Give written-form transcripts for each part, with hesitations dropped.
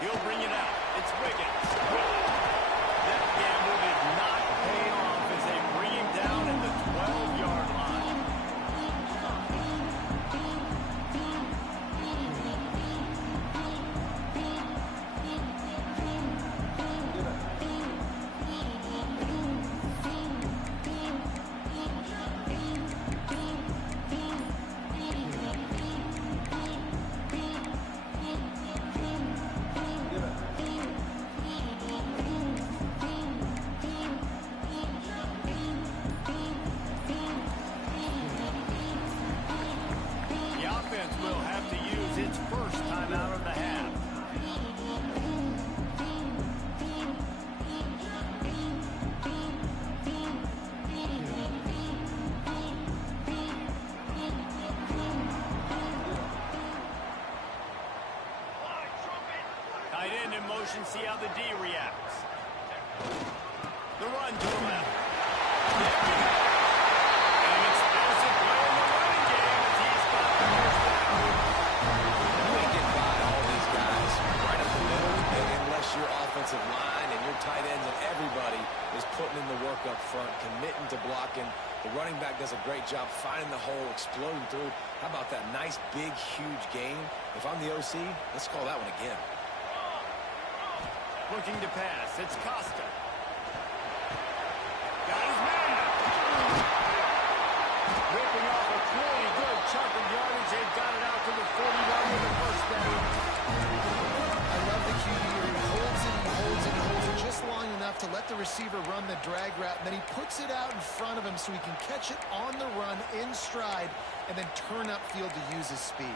He'll bring it out. It's Wiggins. That gamble did not pay off as they bring him down at the 12-yard line. Will have to use its first time out of the half. Tight end in motion, see how the D reacts. The run to the left. There we go. An explosive play in the running game as he's got the first down. You ain't getting by all these guys right up the middle unless your offensive line and your tight ends and everybody is putting in the work up front, committing to blocking. The running back does a great job finding the hole, exploding through. How about that nice, big, huge game? If I'm the OC, let's call that one again. Looking to pass. It's Costa. Got his man. Ripping off a pretty good chunk of yardage. They've got it out to the 41 with the first down. I love the QB here. He holds it, he holds it, he holds it just long enough to let the receiver run the drag route. And then he puts it out in front of him so he can catch it on the run in stride and then turn upfield to use his speed.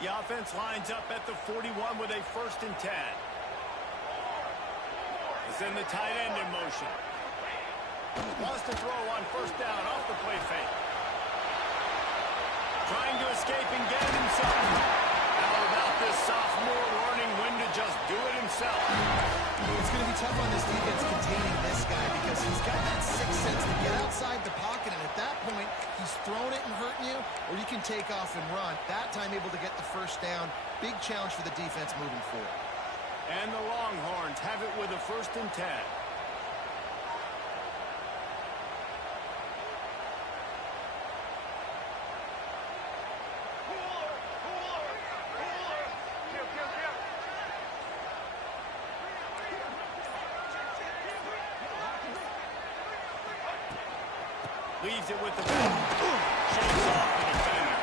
The offense lines up at the 41 with a 1st and 10. It's in the tight end in motion. Wants to throw on 1st down off the play fake. Trying to escape and get it himself. How about this sophomore learning when to just do it himself? It's going to be tough on this defense containing this guy because he's got that sixth sense to get outside the pocket, and at that point, he's throwing it and hurting you, or you can take off and run. That time able to get the 1st down. Big challenge for the defense moving forward. And the Longhorns have it with a 1st and 10. Leaves it with the ball. Shakes off the defender.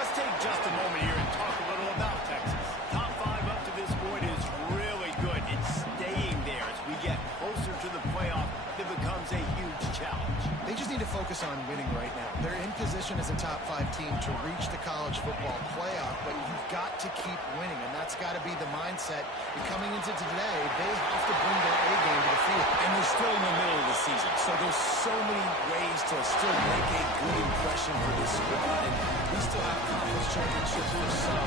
Let's take just a moment here and talk a little about Texas. Top 5 up to this point is really good. It's staying there as we get closer to the playoff. It becomes a huge challenge. They just need to focus on winning right now. They're in position as a top 5 team to reach the college football playoff, but you've got to keep winning, and that's got to be the mindset. And coming into today, they have to bring their A game to the field. And we're still in the middle of the season, so there's so many ways to still make a good impression for this squad, and we still have conference championships for some.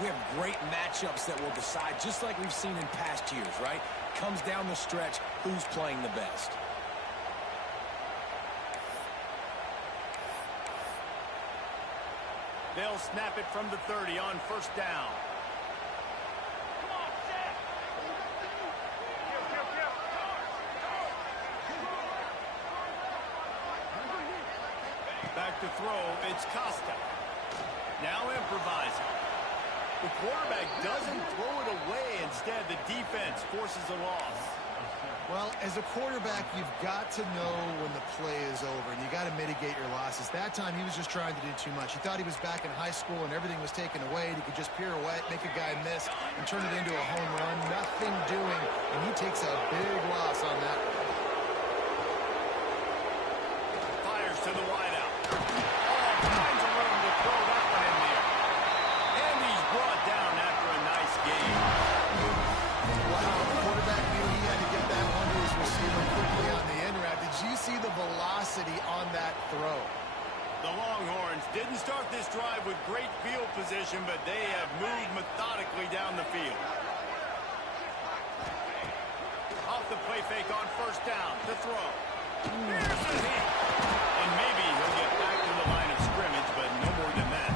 We have great matchups that will decide, just like we've seen in past years, right? Comes down the stretch, who's playing the best. They'll snap it from the 30 on 1st down. Back to throw, it's Costa. Now improvising. The quarterback doesn't throw it away. Instead, the defense forces a loss. Well, as a quarterback, you've got to know when the play is over, and you got to mitigate your losses. That time, he was just trying to do too much. He thought he was back in high school, and everything was taken away, and he could just pirouette, make a guy miss, and turn it into a home run. Nothing doing, and he takes a big loss on that one. Fires to the wideout. All kinds of room to throw that one in there. And he's brought down after a nice game. Wow, the quarterback knew he had to get that one to his receiver quickly on the in route. Did you see the velocity on that throw? The Longhorns didn't start this drive with great field position, but they have moved methodically down the field. Off the play fake on 1st down to throw. Here's the hit. And maybe he'll get back to the line of scrimmage, but no more than that.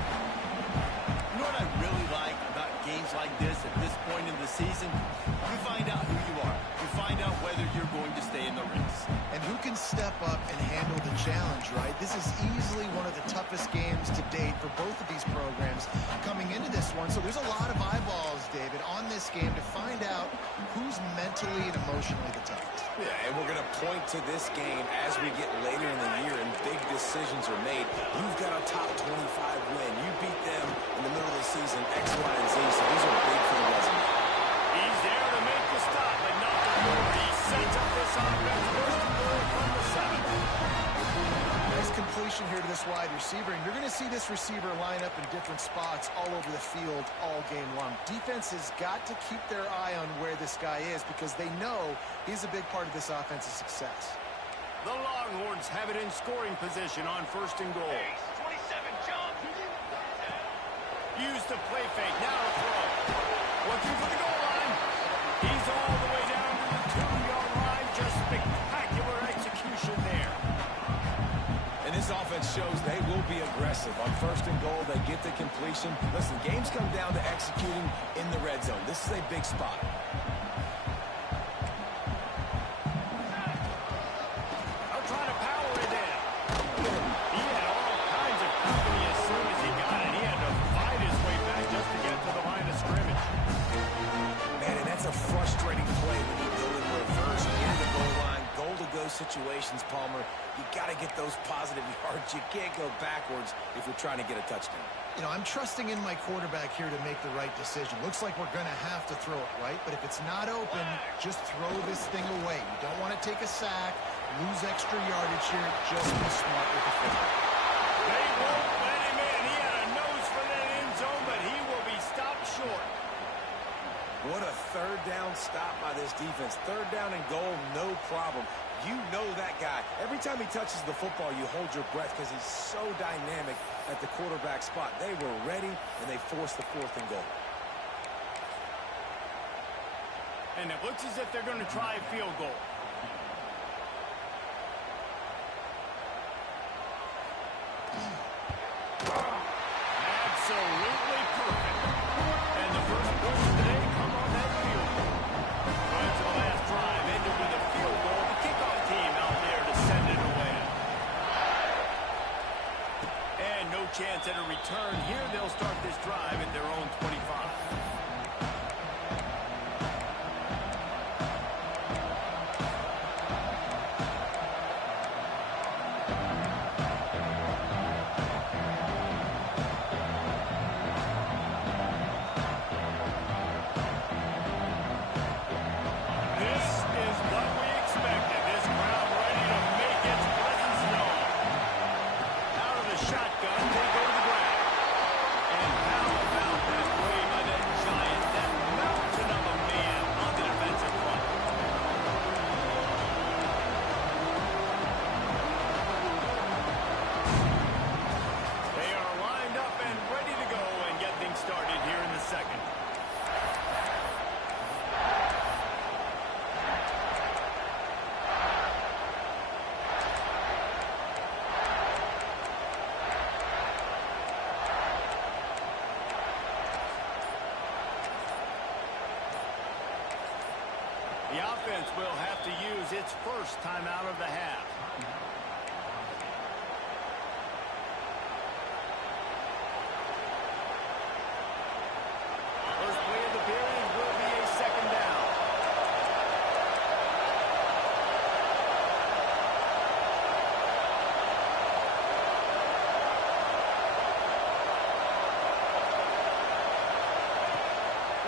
challenge, right? This is easily one of the toughest games to date for both of these programs coming into this one. So there's a lot of eyeballs, David, on this game to find out who's mentally and emotionally the toughest. Yeah, and we're going to point to this game as we get later in the year and big decisions are made. You've got a top 25 win. You beat them in the middle of the season, X, Y, and Z. So these are big for the resume. He's there to make the stop, but not before he sets up this offense. First and goal from the 7. Nice completion here to this wide receiver, and you're going to see this receiver line up in different spots all over the field all game long. Defense has got to keep their eye on where this guy is because they know he's a big part of this offense's success. The Longhorns have it in scoring position on first and goal. 27, jump. Use the play fake, now to throw. Looking for the goal line. He's all the way down to the 2-yard line. Just spectacular execution there. And this offense shows they will be aggressive. On first and goal, they get the completion. Listen, games come down to executing in the red zone. This is a big spot. I'm trying to power it in. He had all kinds of company as soon as he got it. He had to fight his way back just to get to the line of scrimmage. Man, and that's a frustrating play when you go in reverse near the goal line. Goal-to-go situations, Palmer. You got to get those positive yards. You can't go backwards if you're trying to get a touchdown. You know, I'm trusting in my quarterback here to make the right decision. Looks like we're going to have to throw it, right? But if it's not open, just throw this thing away. You don't want to take a sack, lose extra yardage here. Just be smart with the football. They won't let him in. He had a nose for that end zone, but he will be stopped short. What a third down stop by this defense. Third down and goal, no problem. You know that guy. Every time he touches the football, you hold your breath because he's so dynamic at the quarterback spot. They were ready, and they forced the fourth and goal. And it looks as if they're going to try a field goal. Absolutely perfect. And the first push today come on that field goal. Going to the last drive, ended with a field goal. The kickoff team out there to send it away. And no chance at a return here. They'll start this drive at their own 25. The offense will have to use its first timeout of the half. First play of the period will be a second down.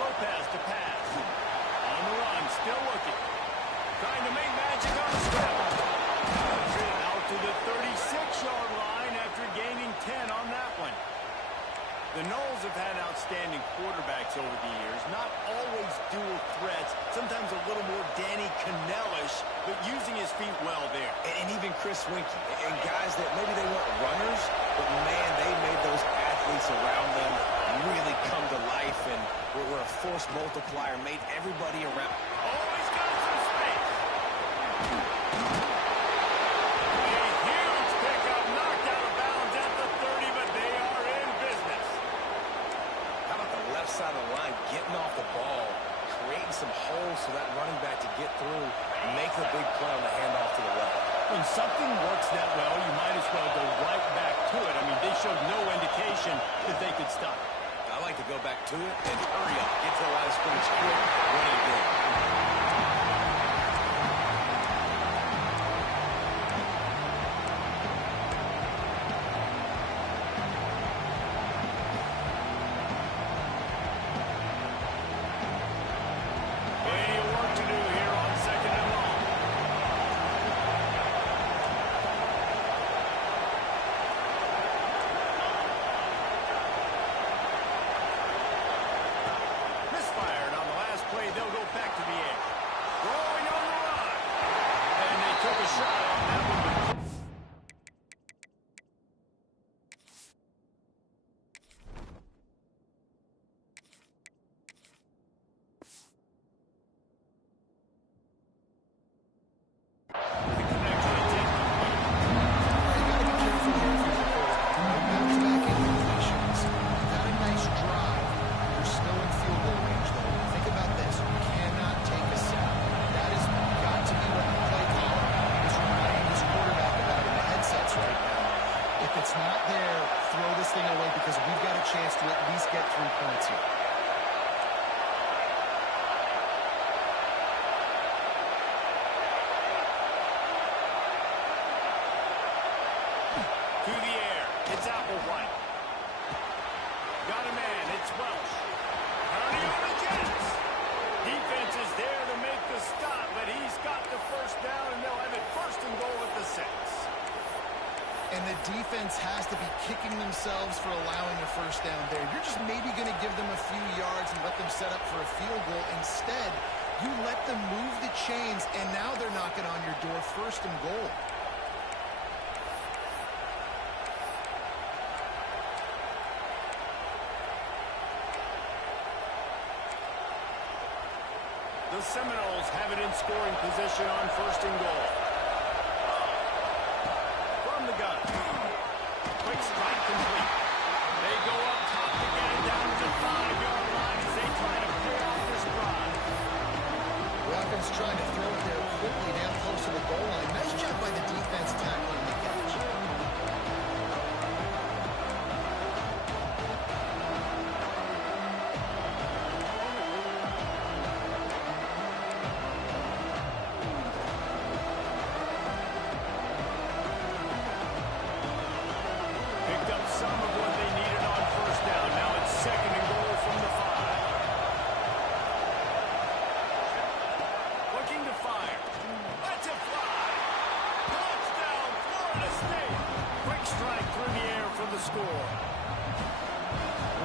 Lopez to pass. On the run, still looking. Trying to make magic on the step. Out to the 36-yard line after gaining 10 on that one. The Noles have had outstanding quarterbacks over the years. Not always dual threats. Sometimes a little more Danny Cannell-ish, but using his feet well there. And even Chris Winkie. And guys that maybe they weren't runners, but man, they made those athletes around them really come to life and were a force multiplier, made everybody around. Always got some space. A huge pickup, knocked out of bounds at the 30, but they are in business. How about the left side of the line, getting off the ball, creating some holes for that running back to get through and make the big play on the handoff to the left. When something works that well, you showed no indication that they could stop it. I like to go back to it and hurry up. Get to the line of scrimmage quick. Win it again. And the defense has to be kicking themselves for allowing a first down there. You're just maybe going to give them a few yards and let them set up for a field goal. Instead, you let them move the chains, and now they're knocking on your door, first and goal. The Seminoles have it in scoring position on first and goal. From the gun. Quick strike complete. They go up top to get it down to the 5-yard line as they try to pay off this drive. The offense trying to throw it there quickly down close to the goal line. Nice job by the defense tackling the catch.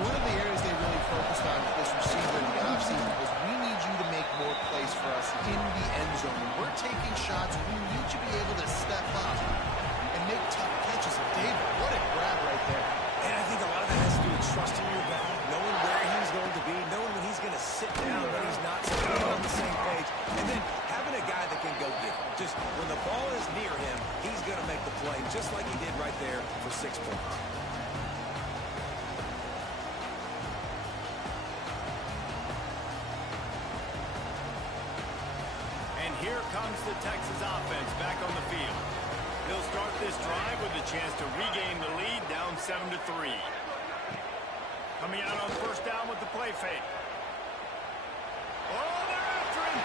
One of the areas they really focused on with this receiver in the offseason was we need you to make more plays for us in the end zone. When we're taking shots, we need you to be able to step up and make tough catches. And David, what a grab right there. And I think a lot of that has to do with trusting your guy, knowing where he's going to be, knowing when he's going to sit down, when he's not, so we're on the same page. And then having a guy that can go get him. Just when the ball is near him, he's going to make the play, just like he did right there for 6 points. Here comes the Texas offense back on the field. They'll start this drive with a chance to regain the lead down 7-3. Coming out on first down with the play fake. Oh, they're after him.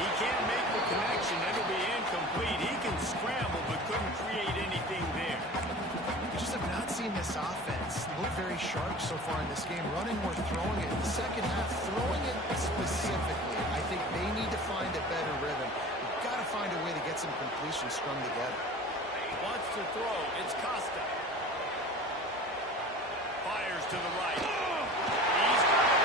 He can't make the connection. It'll be incomplete. He can scramble but couldn't create anything there. We just have not seen this offense look very sharp so far in this game. Running more, throwing it. In the second half, throwing it specifically. I think they need to find a better rhythm. We've got to find a way to get some completions strung together. Wants to throw. It's Costa. Fires to the right. He's got it.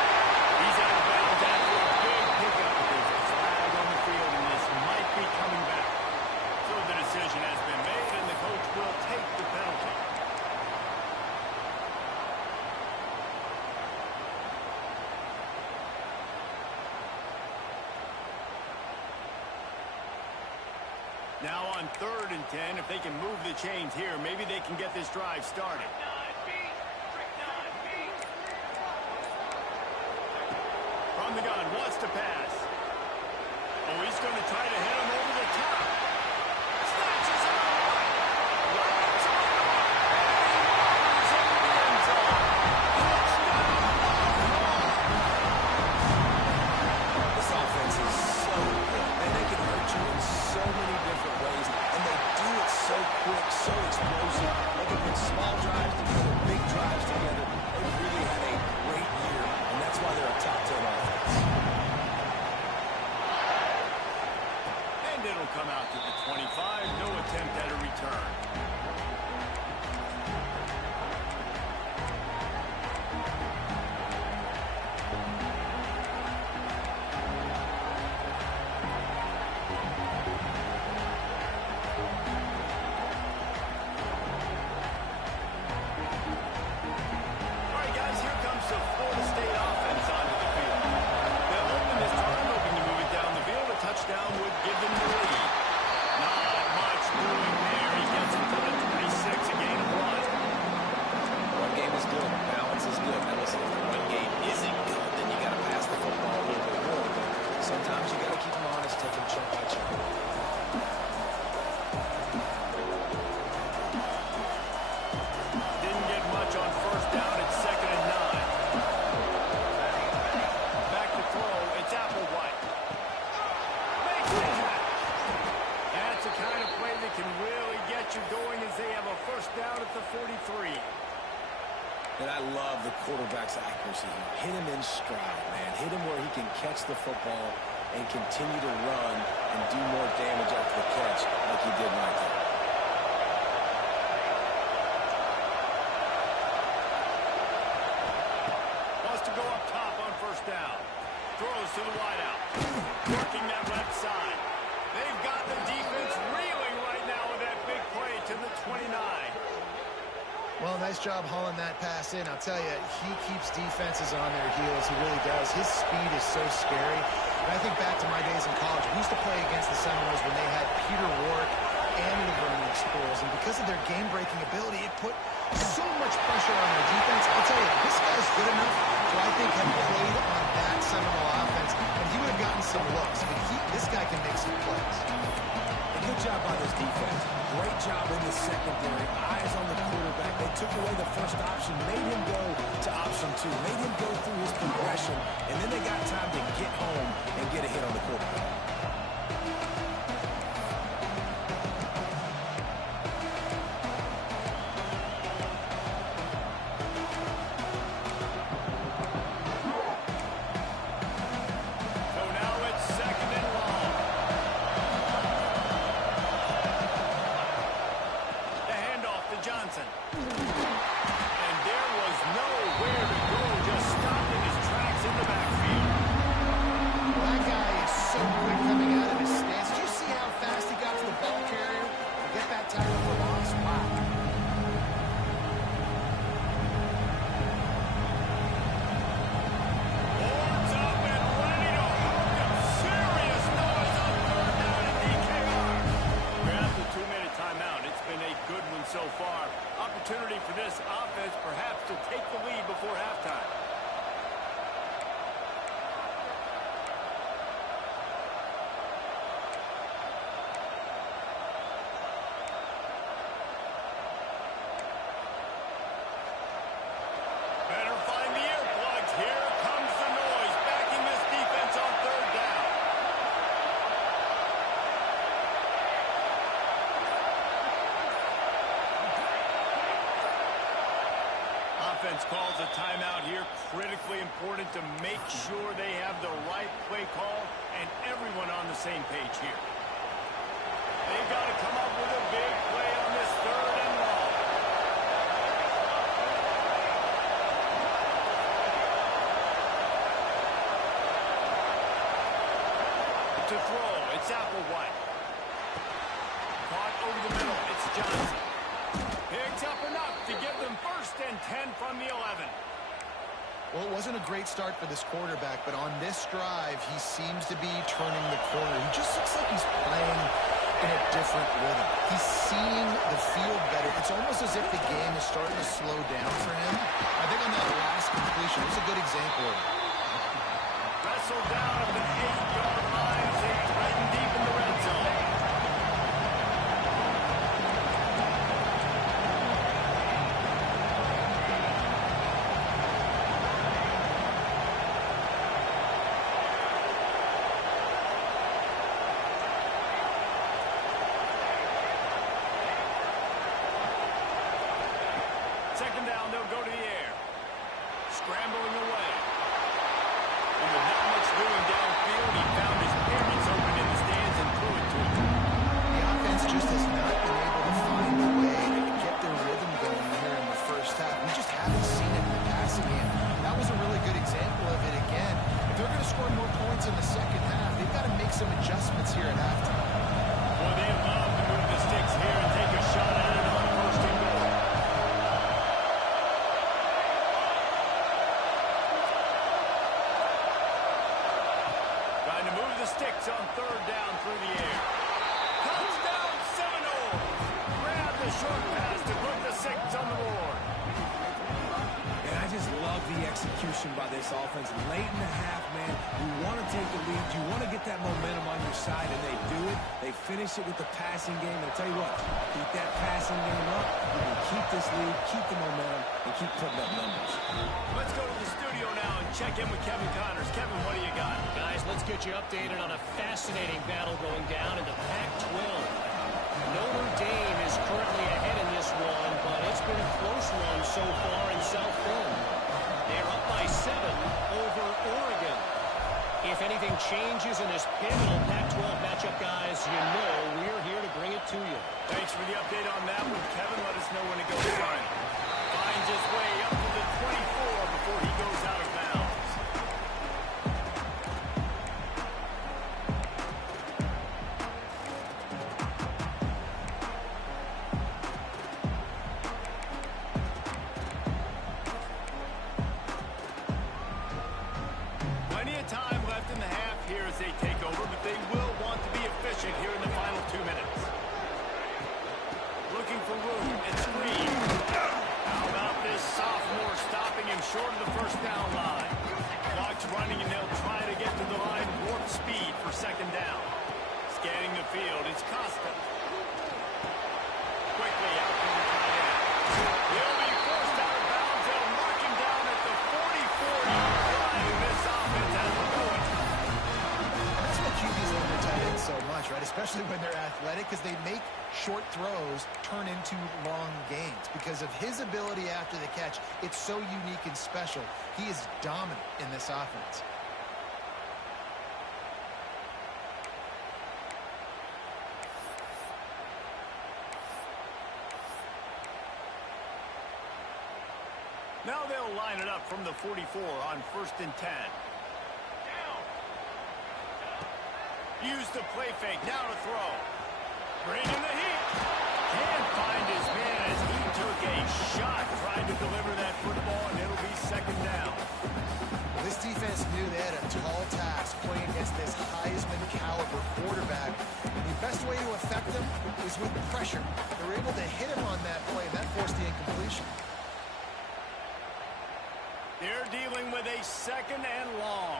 He's out of bounds after a big pickup. There's a flag on the field, and this might be coming back. So the decision has been made, and the coach will take the penalty. Now on 3rd and 10, if they can move the chains here, maybe they can get this drive started. From the gun, wants to pass. Oh, he's going to try to hit him over the top. Snatches it away. Lines on the way. They put small drives together, big drives together. They really had a great year, and that's why they're a top 10 offense. And it'll come out to the 25. No attempt at a return. And I love the quarterback's accuracy here. Hit him in stride, man. Hit him where he can catch the football and continue to run and do more damage after the catch like he did right there. Wants to go up top on first down. Throws to the wideout. Working that left side. They've got the defense reeling right now with that big play to the 29. Well, nice job hauling that pass in. I'll tell you, he keeps defenses on their heels. He really does. His speed is so scary. And I think back to my days in college. We used to play against the Seminoles when they had Peter Warrick and the Vernon Explorers. And because of their game-breaking ability, it put so much pressure on their defense. I'll tell you, this guy's good enough to, I think, have played on that Seminole offense. And he would have gotten some looks. But this guy can make some plays. Good job by this defense. Great job in the secondary. Eyes on the quarterback. They took away the first option, made him go to option 2, made him go through his progression, and then they got time to get home and get a hit on the quarterback. So far, opportunity for this offense perhaps to take the lead before halftime. Better find the earplugs. Here comes the noise, backing this defense on third down. Offense calls a timeout here. Critically important to make sure they have the right play call and everyone on the same page here. They've got to come up with a big play on this third and long. To throw, it's Applewhite. Caught over the middle, it's Johnson. Picks up enough to give them 1st and 10 from the 11. Well, it wasn't a great start for this quarterback, but on this drive, he seems to be turning the corner. He just looks like he's playing in a different rhythm. He's seeing the field better. It's almost as if the game is starting to slow down for him. I think on that last completion, it was a good example of it. Wrestled down at the 8-yard line as they threaten deep in the red zone. second down, they'll go to the air. Scrambling away. And with not much doing downfield, he found his parents open in the stands and threw it to him. The offense just has not been able to find a way to get their rhythm going here in the first half. We just haven't seen it in the passing game. That was a really good example of it again. If they're going to score more points in the second half, they've got to make some adjustments here at halftime. Well, they love to move the sticks here and take a shot at it on first and goal. Trying to move the sticks on third down through the air. Touchdown Seminoles! Grab the short pass to put the six on the board. And I just love the execution by this offense. Late in the half, man, you want to take the lead. You want to get that momentum on your side, and they do it. They finish it with the passing game. And I'll tell you what, keep that passing game up. You can keep this lead, keep the momentum, and keep putting up numbers. Let's go to the studio now and check in with Kevin Connors. Kevin, what do you got? Guys, let's get you updated on a fascinating battle going down in the Pac-12. Notre Dame is currently ahead in this one, but it's been a close one so far in South Bend. They're up by 7 over Oregon. If anything changes in this pivotal Pac-12 matchup, guys, you know we're here to bring it to you. Thanks for the update on that one, Kevin. Let us know when it goes final. Finds his way up to the 24 before he goes out of bounds. Plenty of time left in the half here as they take over, but they will want to be efficient here in the final 2 minutes. Looking for room and screen. How about this sophomore stopping him short of the first down line? Clock's running and they'll try to get to the line warp speed for second down. Scanning the field, it's Costa. Quickly out to the tight end. He'll be forced out of bounds. They'll mark him down at the 44-yard line. This offense has it going. That's what QBs love their tight ends so much, right? Especially when they're athletic, because they make short throws turn into long gains. Because of his ability after the catch, it's so unique and special. He is dominant in this offense. Now they'll line it up from the 44 on 1st and 10. Use the play fake, now to throw. Bring in the heat. Can't find his man as he took a shot trying to deliver that football, and it'll be second down. This defense knew they had a tall task playing against this Heisman caliber quarterback. And the best way to affect him was with pressure. They were able to hit him on that play, and that forced the incompletion. They're dealing with a second and long.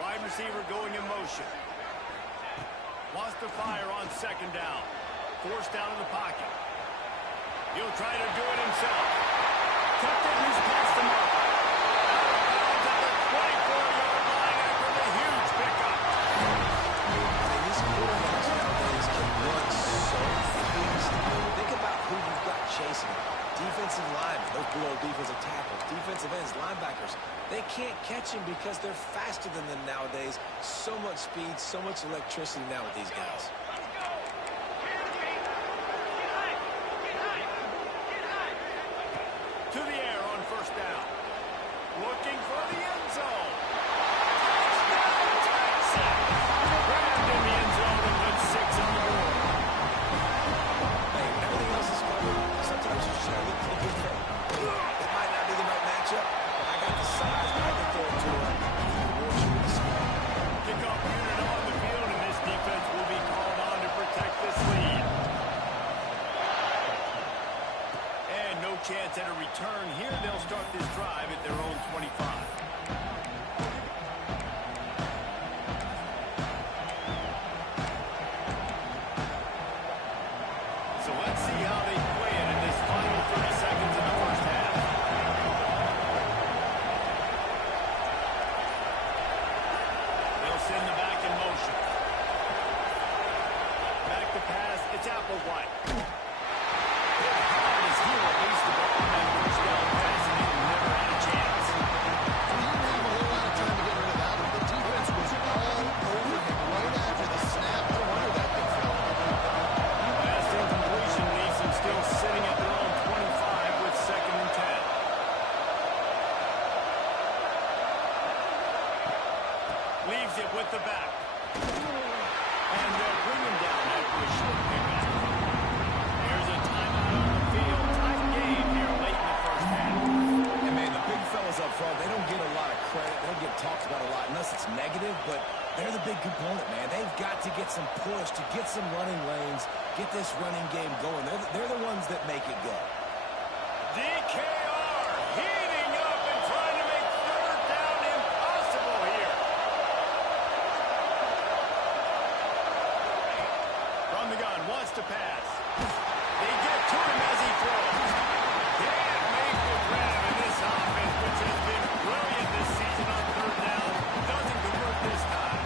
Wide receiver going in motion. Wants to fire on second down. Forced out of the pocket. He'll try to do it himself. Tucked in, he's past the mark. Out of bounds at the 24-yard line after the huge pickup. And these quarterbacks nowadays can run so fast. Think about who you've got chasing them. Defensive linemen, those below defensive tackles, defensive ends, linebackers. They can't catch him because they're faster than them nowadays. So much speed, so much electricity now with these guys. To the air on first down. Looking for the end zone. Grabbed in the end zone and put 6 on the board. Hey, when everything else is covered, sometimes you just gotta look for the good thing. It might not be the right matchup, but I got the size, I can throw it to her. Kickoff unit on the field, and this defense will be called on to protect this lead. And no chance at a return here. They'll start this drive at their own 25. So let's see how they play it in this final 30 seconds of the first half. They'll send the back in motion. Back to pass. It's out Applewhite. Hard as he released the ball on that first down pass, and he never had a chance. He didn't have a whole lot of time to get rid of that one. The defense was all over him right after the snap. No wonder that thing fell. Last incompletion leaves them still sitting at their own 25 with 2nd and 10. Leaves it with the back. And they'll bring him down after a short payback. There's a timeout on the field. Tight game here late in the first half. And, man, the big fellas up front, they don't get a lot of credit. They don't get talked about a lot unless it's negative, but they're the big component, man. They've got to get some push, to get some running lanes, get this running game going. They're the ones that make it go. DKR heating up and trying to make 3rd down impossible here. From the gun, wants to pass. They get to him as he throws. Can't make the grab in this offense, which has been brilliant this season on 3rd down. Doesn't convert this time.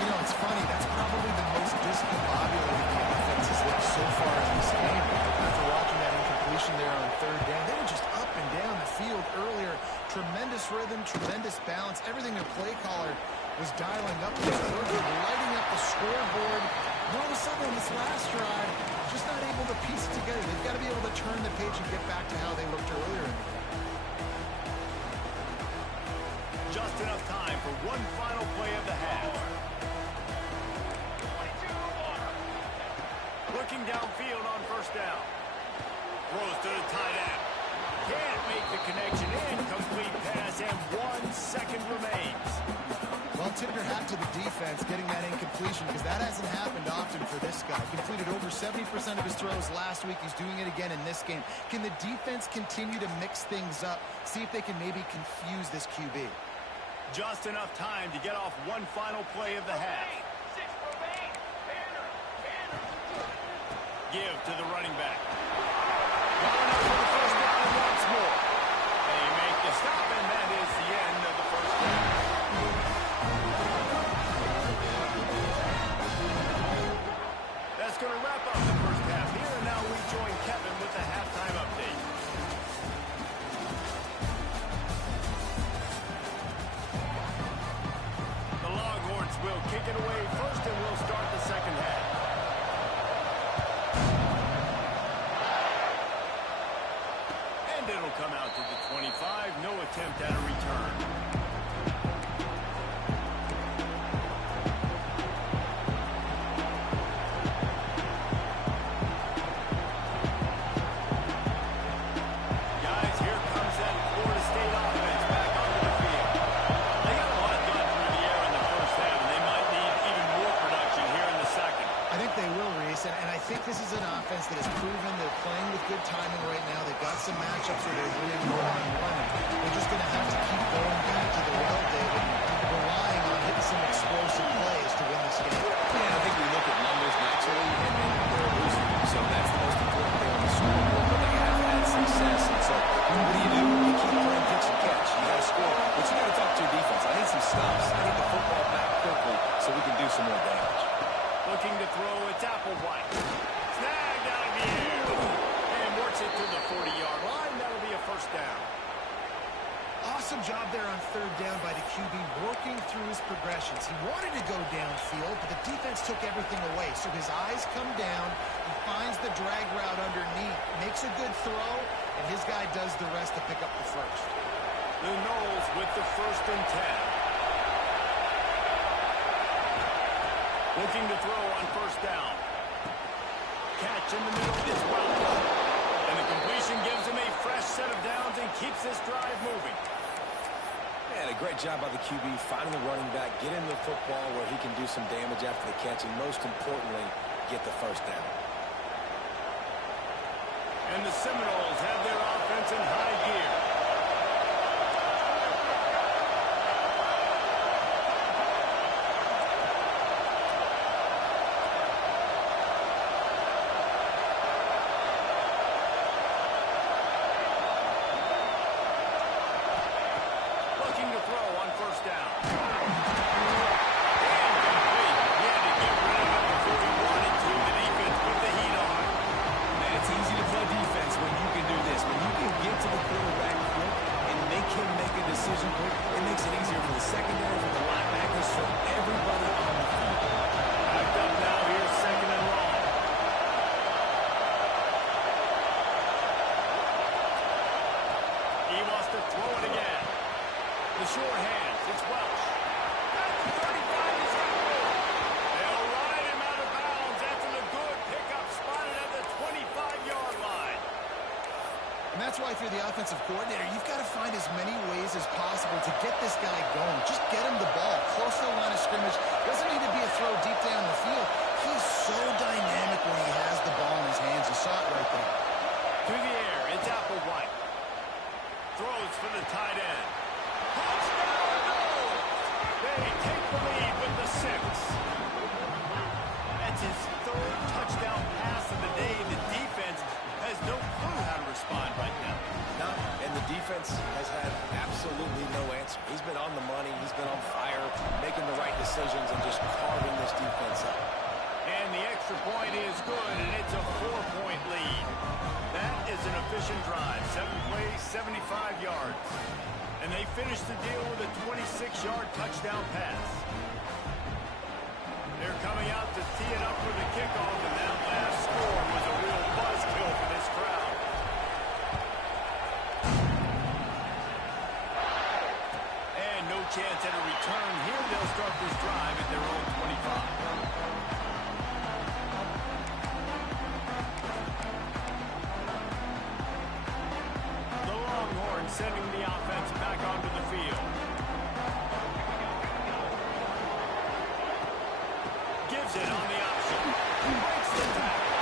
You know, it's funny. That's probably the most discombobulated the offense has looked so far in this game. After watching that incompletion there on 3rd down, they were just up and down the field earlier. Tremendous rhythm, tremendous balance. Everything their play caller was dialing up. They were lighting up the scoreboard. And all of a sudden, on this last drive, just not able to piece it together. They've got to be able to turn the page and get back to how they looked earlier in the game. Just enough time for one final play of the half. Looking downfield on 1st down. Throws to the tight end. Can't make the connection. Incomplete pass, and 1 second remains. Well, tip your hat to the defense getting that incompletion, because that hasn't happened often for this guy. Completed over 70% of his throws last week. He's doing it again in this game. Can the defense continue to mix things up, see if they can maybe confuse this QB? Just enough time to get off one final play of the half. Give to the running back. Going up for the 1st down once more. They make the stop, and that is the end of the 1st down. That's going to wrap up the first half here, and now we join Kevin with the halftime update. The Longhorns will kick it away first, and we'll start the 2nd half. And it'll come out to the 25. No attempt at a return. Guys, here comes that Florida State offense back onto the field. They got a lot done through the air in the first half, and they might need even more production here in the 2nd. I think they will, Reese, and I think this is an offense that has proven they're playing with good timing right now. They've got some matchups where they're winning one-on-one. They're just going to have to keep going back to the well, David, and relying on hitting some explosive plays to win this game. Yeah, I think we look at numbers naturally, and they're losing. So that's the most important thing on the scoreboard. But they have had success, and so what do? You keep playing pitch and catch. You got to score, but you got to talk to your defense. I need some stops. I need the football back quickly so we can do some more damage. Looking to throw, it's Applewhite. Snagged out of the air. And works it to the 40-yard line. That'll be a 1st down. Awesome job there on 3rd down by the QB, working through his progressions. He wanted to go downfield, but the defense took everything away. So his eyes come down, he finds the drag route underneath, makes a good throw, and his guy does the rest to pick up the 1st. The Noles with the 1st and 10. Looking to throw on 1st down. Catch in the middle is well. And the completion gives him a fresh set of downs and keeps this drive moving. Man, a great job by the QB, finding the running back, get him the football where he can do some damage after the catch, and most importantly, get the 1st down. And the Seminoles have their offense in high gear. Looking to throw on 1st down. Incomplete. He had to get rid of it before he wanted to. The defense put the heat that's why if you're the offensive coordinator, you've got to find as many ways as possible to get this guy going. Just get him the ball close to the line of scrimmage. Doesn't need to be a throw deep down the field. He's so dynamic when he has the ball in his hands. You saw it right there. Through the air, it's Applewhite. Throws for the tight end. Touchdown, no! They take the lead with the 6. That's his 3rd touchdown pass of the day. The defense has no clue how to respond right now. No, and the defense has had absolutely no answer. He's been on the money. He's been on fire, making the right decisions and just carving this defense up. And the extra point is good, and it's a 4-point lead. That is an efficient drive. 7 plays, 75 yards. And they finish the deal with a 26-yard touchdown pass. They're coming out to tee it up for the kickoff, and that last score was a real buzzkill for this crowd. And no chance at a return here. They'll start this drive at their own 25. Sending the offense back onto the field. Gives it on the option. Breaks the tackle.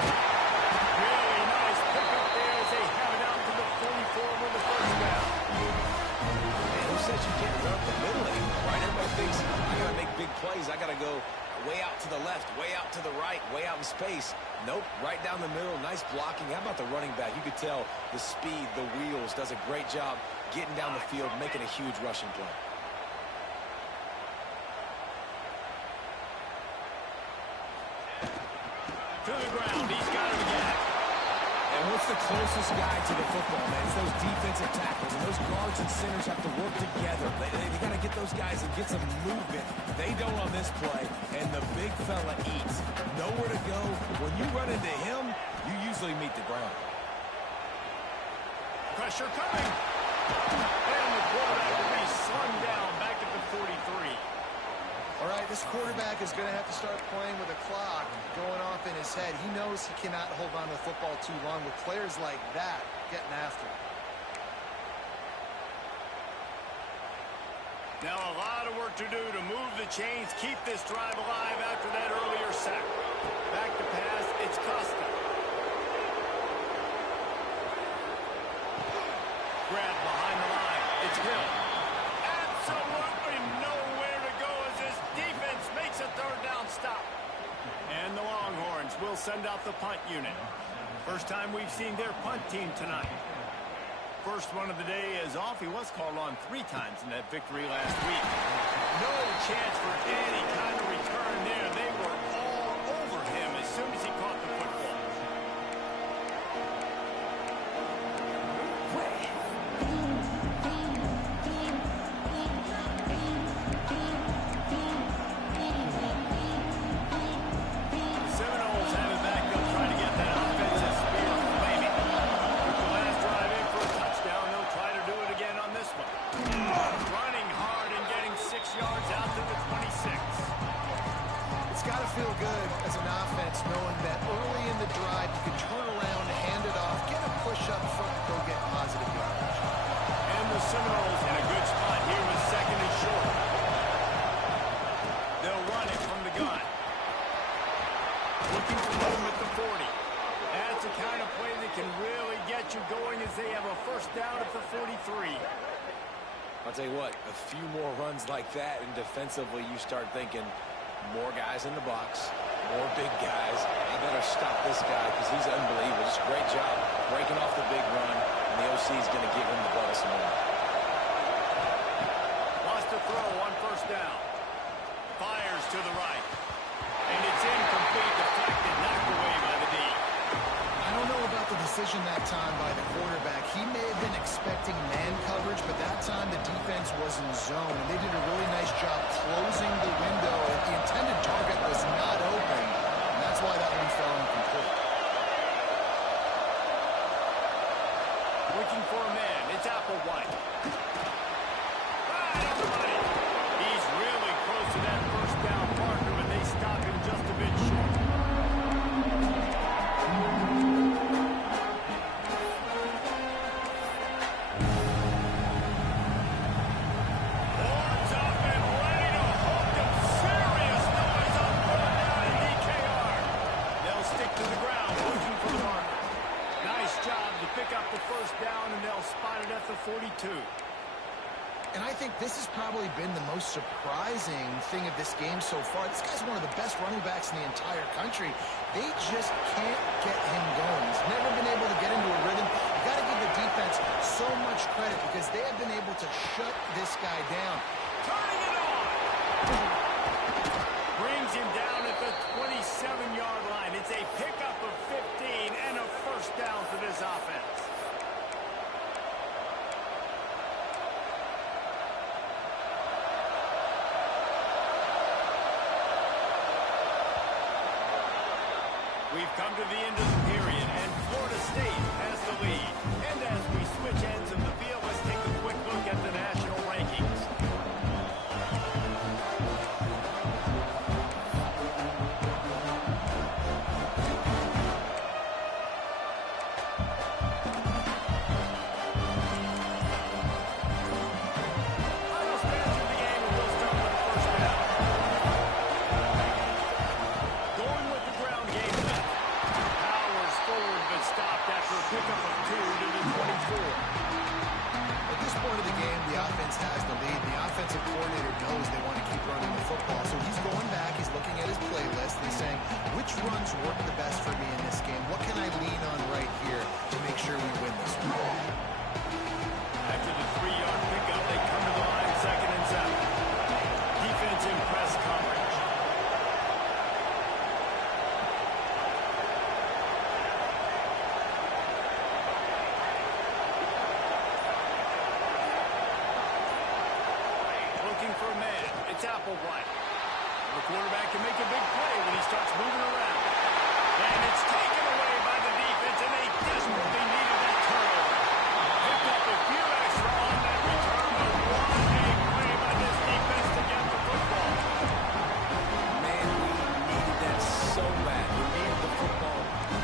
Really nice pickup there as they have it out to the 44 with the first down. Man, who says you can't run up the middle anymore, right? Everybody thinks, I got to make big plays. I got to go way out to the left, way out to the right, way out in space. Nope, right down the middle, nice blocking. How about the running back? You could tell the speed, the wheels, does a great job getting down the field, making a huge rushing play. To the ground, he's got it again. And what's the closest guy to the football, man? It's those defensive tackles, and those guards and centers have to work together. They got to get those guys and get some movement. They don't on this play, and the big fella eats. Nowhere to go. When you run into him, you usually meet the ground. Pressure coming. And the quarterback will be slung down back at the 43. All right, this quarterback is going to have to start playing with a clock going off in his head. He knows he cannot hold on to the football too long with players like that getting after him. Now a lot of work to do to move the chains, keep this drive alive after that earlier sack. Back to pass, it's Costa. Grab behind the line, it's Hill. Absolutely nowhere to go as this defense makes a 3rd down stop. And the Longhorns will send out the punt unit. First time we've seen their punt team tonight. First one of the day is off. He was called on 3 times in that victory last week. No chance for any kind of return there. They were all over him as soon as he caught the football. The Seminoles have it back up, trying to get that offensive spear flaming. With the last drive in for a touchdown, they'll try to do it again on this one. Running hard and getting 6 yards out to the 26. It's got to feel good as an offense knowing that early in the drive you can turn around, hand it off, get a push up front, go get positive yardage. And the Seminoles in a good spot here with 2nd and short. They'll run it from the gun. Looking for room at the 40. That's the kind of play that can really get you going as they have a first down at the 43. I'll tell you what, a few more runs like that, and defensively you start thinking, more guys in the box, more big guys. I better stop this guy because he's unbelievable. Just a great job breaking off the big run, and the OC is going to give him the ball some more. Wants to throw on first down. Fires to the right. And it's incomplete, deflected, knocked away by the D. I don't know about the decision that time by the quarterback. He may have been expecting man coverage, but that time the defense was in zone, and they did a really nice job closing the window. The intended target was not open, and that's why that one fell incomplete. Looking for a man, it's Applewhite. Right up the money. He's really close to that first down marker, but they stop him just a bit short. pick up the first down, and they'll spot it at the 42. And I think this has probably been the most surprising thing of this game so far. This guy's one of the best running backs in the entire country. They just can't get him going. He's never been able to get into a rhythm. You got to give the defense so much credit because they have been able to shut this guy down. Turning it on! Brings him down at the 27-yard line. It's a pickup of 15 and a first down for this offense. We've come to the end of the period, and Florida State has the lead. And as we switch ends of the field, let's take a quick look at the national rankings. Final stats of the game, and we'll start with the first down. Going with the ground game left. Powers forward, but stopped after a pickup of 2 to the 24. At this point of the game, the offense has the lead. The offensive coordinator knows they want to keep running the football. So he's going back, he's looking at his playlist, and he's saying, which runs work the best for me in this game? What can I lean on right here to make sure we win this one? After the 3-yard pickup, they come to the line, 2nd and 7. Defense in press coverage. Looking for a man. It's Applewhite. The quarterback can make a big play when he starts moving around. And it's taken away by the defense, and they desperately needed that turnover. Picked up a few extra on that return, but what a play by this defense to get the football. Man, we needed that so bad. We needed the football.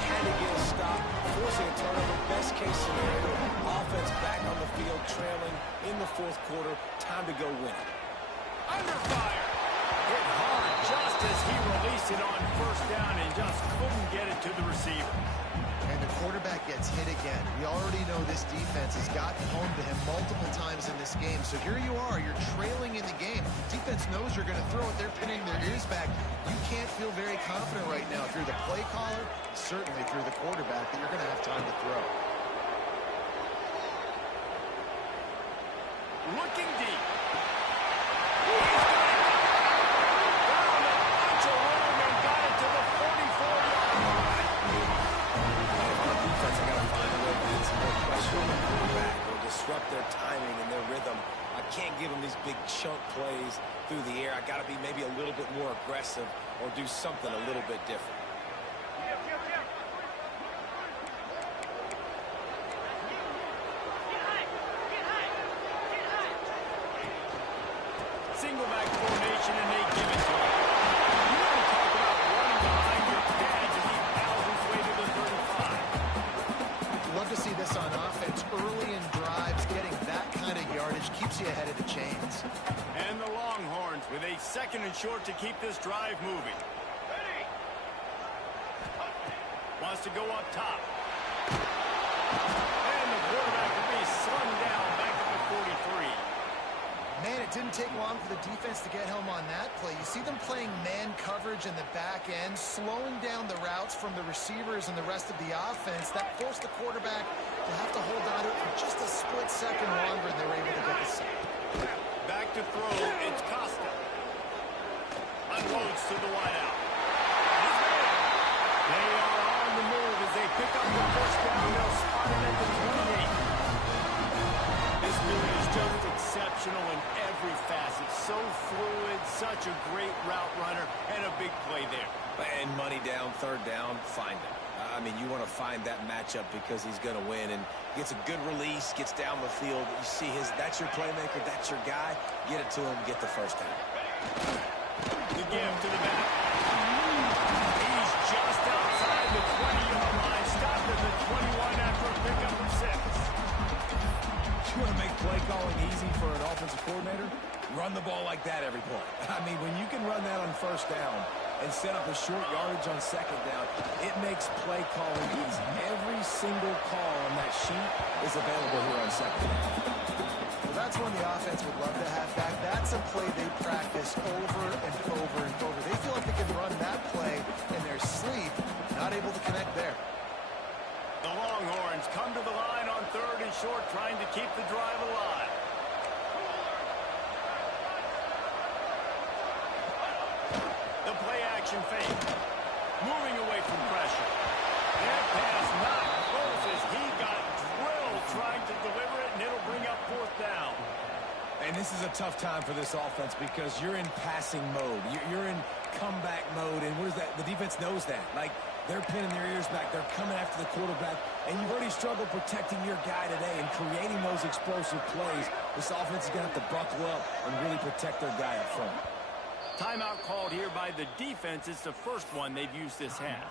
Had to get a stop, forcing a turnover. Best case scenario, offense back on the field, trailing in the 4th quarter. Time to go win it. Under fire. Hit hard just as he released it on first down and just couldn't get it to the receiver. And the quarterback gets hit again. We already know this defense has gotten home to him multiple times in this game. So here you are, you're trailing in the game. Defense knows you're going to throw it. They're pinning their ears back. You can't feel very confident right now through the play caller, certainly through the quarterback, that you're going to have time to throw. Looking deep. He's got it. Found a bunch of room and got it to the 44-yard line. On defense, I got to find a way to get some more pressure on the quarterback or disrupt their timing and their rhythm. I can't give them these big chunk plays through the air. I got to be maybe a little bit more aggressive or do something a little bit different. Single back formation, and they give it to him. You want to talk about running behind your pads as he pounds his way to the 35. Love to see this on offense. Early in drives, getting that kind of yardage keeps you ahead of the chains. And the Longhorns with a 2nd and short to keep this drive moving. Wants to go up top. And the quarterback will be slung down back at the 43. Man, it didn't take long for the defense to get home on that play. You see them playing man coverage in the back end, slowing down the routes from the receivers and the rest of the offense. That forced the quarterback to have to hold on to it for just a split second longer, and they were able to get the sack. Back to throw, it's Costa. Unloads to the wideout. They are on the move as they pick up the first down. They'll spot it at the 28. This dude is just exceptional in every facet. So fluid, such a great route runner, and a big play there. And money down, 3rd down, find him. I mean, you want to find that matchup because he's going to win and gets a good release, gets down the field. You see that's your playmaker, that's your guy. Get it to him, get the first down. The give to the back. He's just outside the 20-yard line, stopped at the 21 after a pickup of 6. You want to make play calling easy for an offensive coordinator? Run the ball like that every play. I mean, when you can run that on first down and set up a short yardage on 2nd down, it makes play calling easy. Every every single call on that sheet is available here on second down. Well, that's one the offense would love to have back. That's a play they practice over and over and over. They feel like they can run that play in their sleep, not able to connect there. The Longhorns come to the line on 3rd and short, trying to keep the drive alive. The play action fake. Moving away from pressure. That pass not close as he got drilled trying to deliver it, and it'll bring up 4th down. And this is a tough time for this offense because you're in passing mode. You're in comeback mode, and what is that? The defense knows that. Like, they're pinning their ears back. They're coming after the quarterback, and you've already struggled protecting your guy today and creating those explosive plays. This offense is going to have to buckle up and really protect their guy up front. Timeout called here by the defense. It's the first one they've used this half.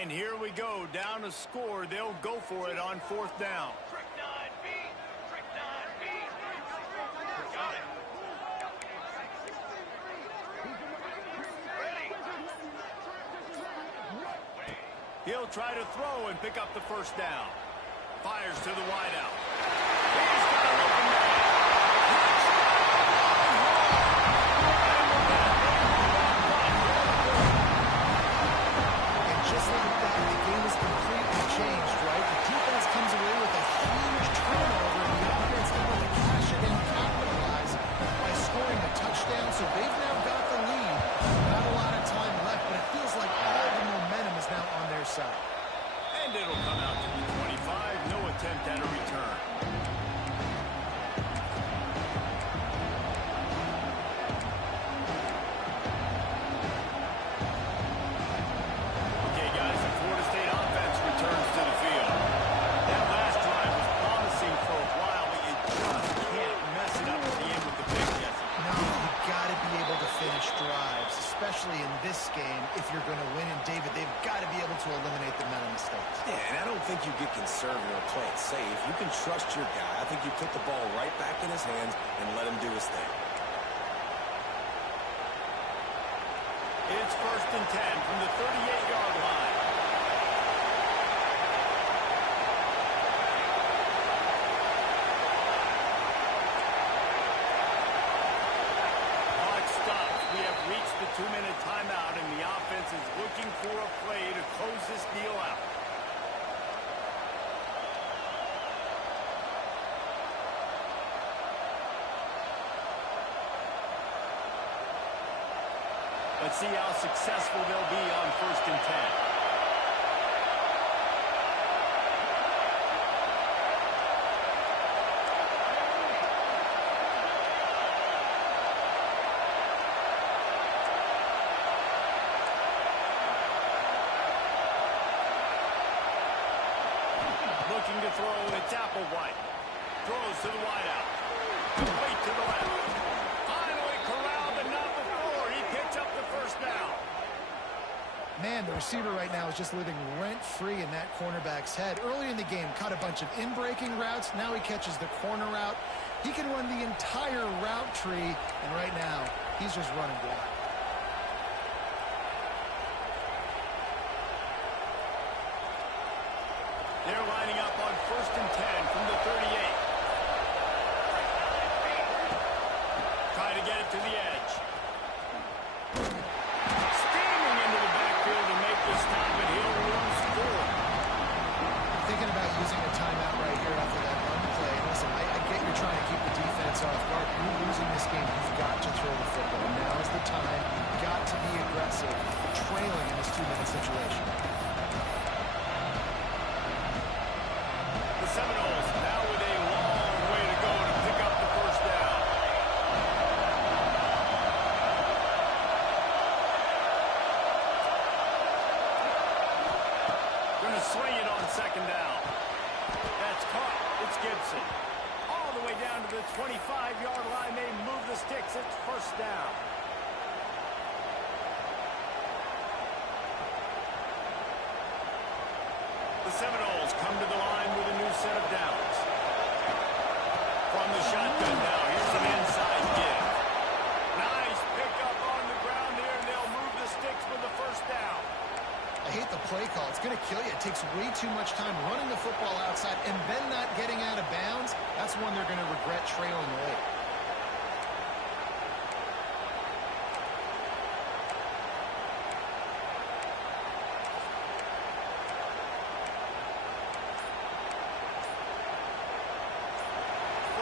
And here we go, down a score. They'll go for it on 4th down. He'll try to throw and pick up the 1st down. Fires to the wideout. He's got an open man. And just like that, the game is completely changed, right? The defense comes away with a huge turnover, and the offense able to cash it and capitalize by scoring a touchdown. So they've now got the lead. Not a lot of time left, but it feels like all the momentum is now on their side. And it'll come out to the 25. No attempt at a return. Okay, guys, the Florida State offense returns to the field. That last drive was promising for a while, but you just can't mess it up at the end with the pick, Jesse. No, you've got to be able to finish drives, especially in this game. If you're going to win, and David, they've got to be able to eliminate the mental mistakes. Yeah, and I don't think you get conservative or play it safe. You can trust your guy. I think you put the ball right back in his hands and let him do his thing. It's 1st and 10 from the 38-yard line. Clock stops. We have reached the 2-minute timeout, and the offense is looking for a play to close this deal out. Let's see how successful they'll be on 1st and 10. Looking to throw, it's Applewhite. Throws to the wideout. Complete to the left. Finally corralled, but not before. He picks up the 1st down. Man, the receiver right now is just living rent-free in that cornerback's head. Early in the game, caught a bunch of in-breaking routes. Now he catches the corner route. He can run the entire route tree, and right now, he's just running wild. They're lining up on 1st and 10 from the 38. Try to get it to the edge. Steaming into the backfield to make the stop, and he'll lose 4. Thinking about using a timeout right here after that run play. Listen, I get you're trying to keep the defense off guard. You're losing this game. You've got to throw the football. Now is the time. You've got to be aggressive, trailing in this 2-minute situation. The Seminoles now with a long way to go to pick up the 1st down. Going to swing it on 2nd down. That's caught. It's Gibson. All the way down to the 25-yard line. They move the sticks. It's 1st down. The Seminoles come to the line with a new set of downs. takes way too much time running the football outside and then not getting out of bounds. That's one they're going to regret trailing late.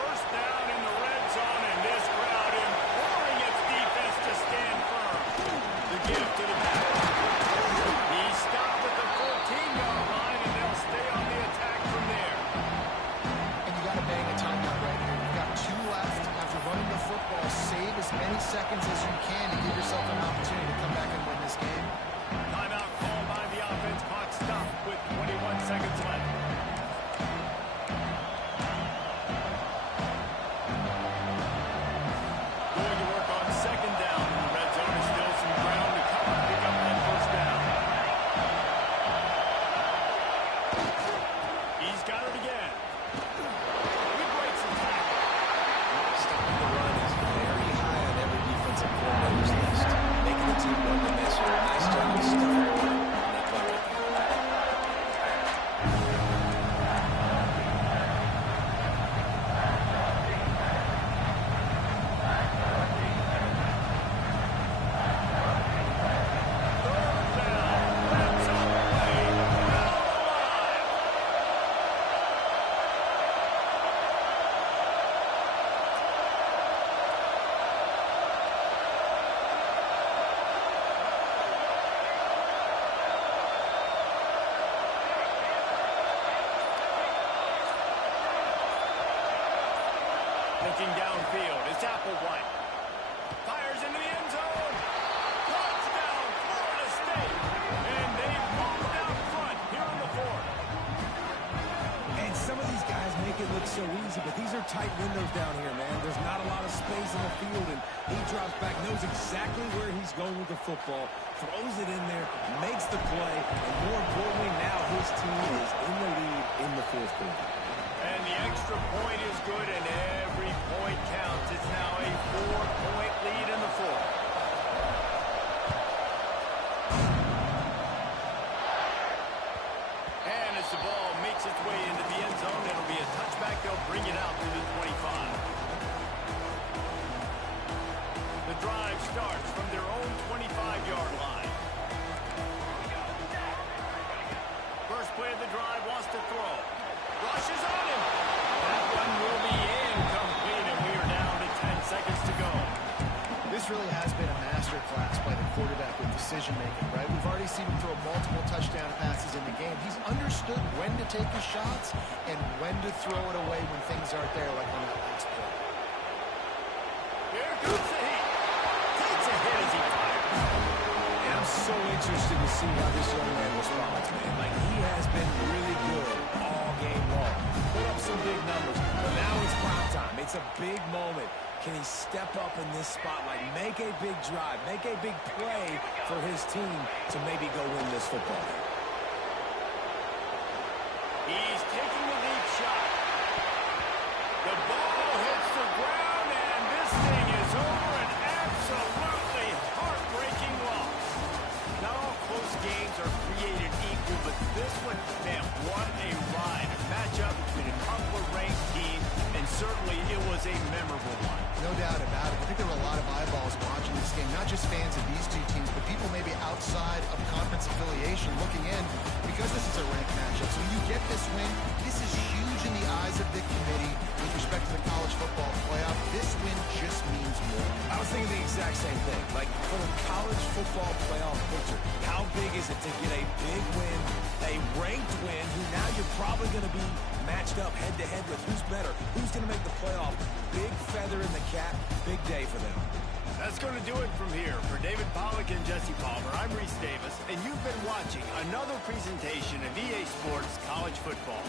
First down in the red zone, and this crowd imploring its defense to stand firm. The give to the back. He stopped at the 14-yard line, and they'll stay on the attack from there. And you got to bang a timeout right here. You've got 2 left. After running the football, save as many seconds as you can to give yourself an opportunity to come back and win this game. Timeout called by the offense. Clock stopped with 21 seconds left. Going to work on second down in the red zone. There's still some ground to cover to pick up that first down. He's got it again. He breaks the tackle. Stopping the run is very high on every defensive coordinator's list. Making the team run the measure. Nice job of stuffing the run on that play right there. Looking downfield, it's Applewhite. Fires into the end zone. Touchdown, Florida State. And they've moved out front here on the 4th. And some of these guys make it look so easy, but these are tight windows down here, man. There's not a lot of space in the field, and he drops back, knows exactly where he's going with the football, throws it in there, makes the play, and more importantly, now his team is in the lead in the 4th quarter. And the extra point is good, and every point counts. It's now a 4-point lead in the 4th. And as the ball makes its way into the end zone, it'll be a touchback. They'll bring it out to the 25. The drive starts from their own 25-yard line. First play of the drive, wants to throw. Rushes on him. That one will be incomplete, and we are down to 10 seconds to go. This really has been a masterclass by the quarterback with decision-making, right? We've already seen him throw multiple touchdown passes in the game. He's understood when to take his shots and when to throw it away when things aren't there, like on that last play. Here comes the heat. Takes a hit as he fires. And I'm so interested to see how this young man responds, man. Like, he has been really good all game long. Put up some big numbers, but now it's prime time. It's a big moment. Can he step up in this spotlight, make a big drive, make a big play for his team to maybe go win this football game? He's taking the deep shot. The ball hits the ground, and this thing is over. An absolutely heartbreaking loss. Not all close games are created equal, but this one, man, what a ride. A matchup between a couple of ranked teams, and certainly it was a memorable one. No doubt about it. I think there were a lot of eyeballs watching this game, not just fans of these two teams, but people maybe outside of conference affiliation looking in because this is a ranked matchup. So when you get this win, this is huge in the eyes of the committee with respect to the college football playoff. This win just means more. I was thinking the exact same thing. Like, for the college football playoff picture, how big is it to get a big win, a ranked win, who now you're probably going to be matched up head-to-head with who's better, who's going to make the playoff. Big feather in the cap, big day for them. That's going to do it from here. For David Pollack and Jesse Palmer, I'm Reese Davis, and you've been watching another presentation of EA Sports College Football.